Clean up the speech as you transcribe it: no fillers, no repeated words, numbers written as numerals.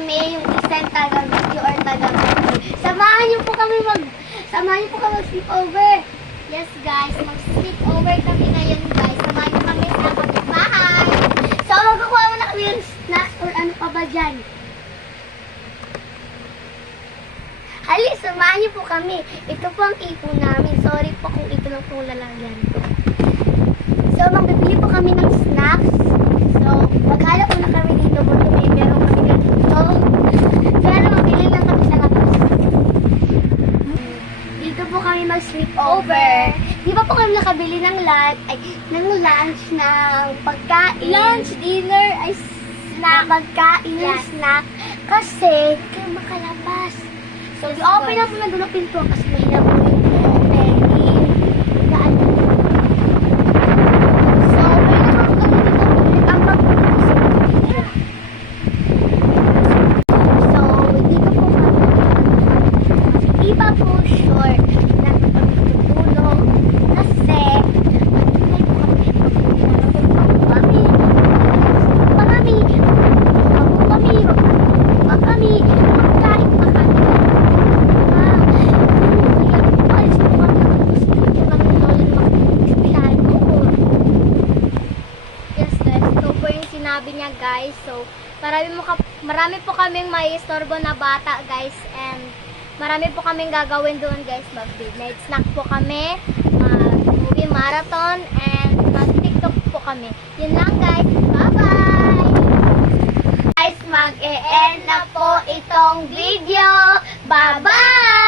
kami, yung isang taga-video or taga-video. Samahan niyo po kami mag-sleepover. Yes guys, mag-sleepover kami ngayon guys. Samahan niyo kami sa kapitbahay. So magkukuha muna kami yung snacks or ano pa ba dyan. Hali, samahan niyo po kami. Ito po ang ipon namin. Sorry po kung ito lang po lalagyan. So magbibili po kami ng snacks. So maghanap muna kami dito. Meron kami dito. Pero mabili lang kami sa labas. Dito po kami mag-sleepover. Di ba po kami nakabili ng lunch, ng pagkain? Lunch, dinner, ay snack. Pagkain, snack. Kasi, kayo makalabas. So, i-open na po na doon ang pinto kasi mahirap po yung opening. So, mahirap po ang pag-uusap. So, dito po kami. Hindi pa po sure na pagtutulong kasi magiging po kami. Sinabi niya guys, so marami po kaming may istorbo na bata guys, and marami po kaming gagawin doon guys. Mag-midnight snack po kami, mag-movie marathon, and mag-tiktok po kami. Yun lang guys, bye bye! Guys, mag-e-end na po itong video. Bye bye!